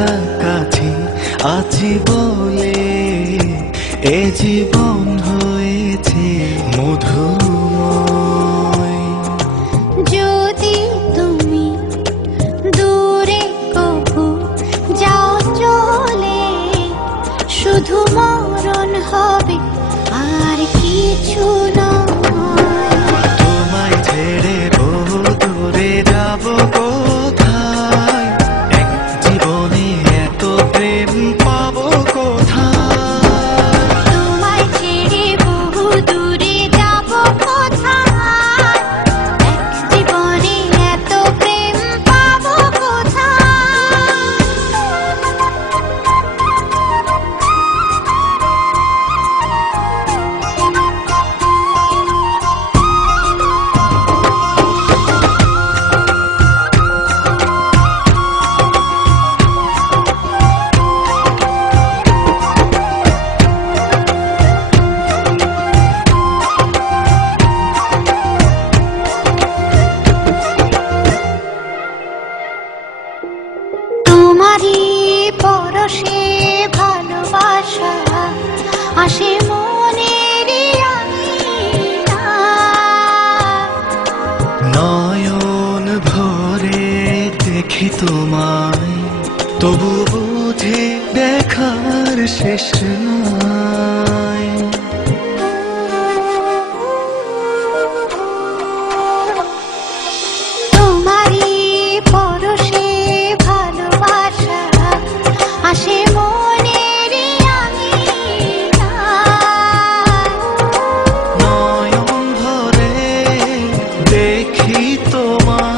কাছাকাছি আছি বলে এ জীবন হয়েছে মধুময়। যদি তুমি দূরে কবু যাও চলে, শুধু মরণ হবে আর কিছু নয়। তোমায় ছেড়ে বহু দূরে যাব কোথায়, এক জীবনে এত প্রেম পাবো কোথায়। তোমায় ছেড়ে বহু দূরে যাব কোথায়, এক জীবনে এত প্রেম পাবো কোথায়। তোমারই পরশে ভালোবাসা আসে মনের নয়ন ভরে দেখি তোমায়, তবু বুঝি দেখার শেষ নাই। তোমারই পরশে ভালোবাসা আসে মনের নয়ন ভরে দেখি তোমায়,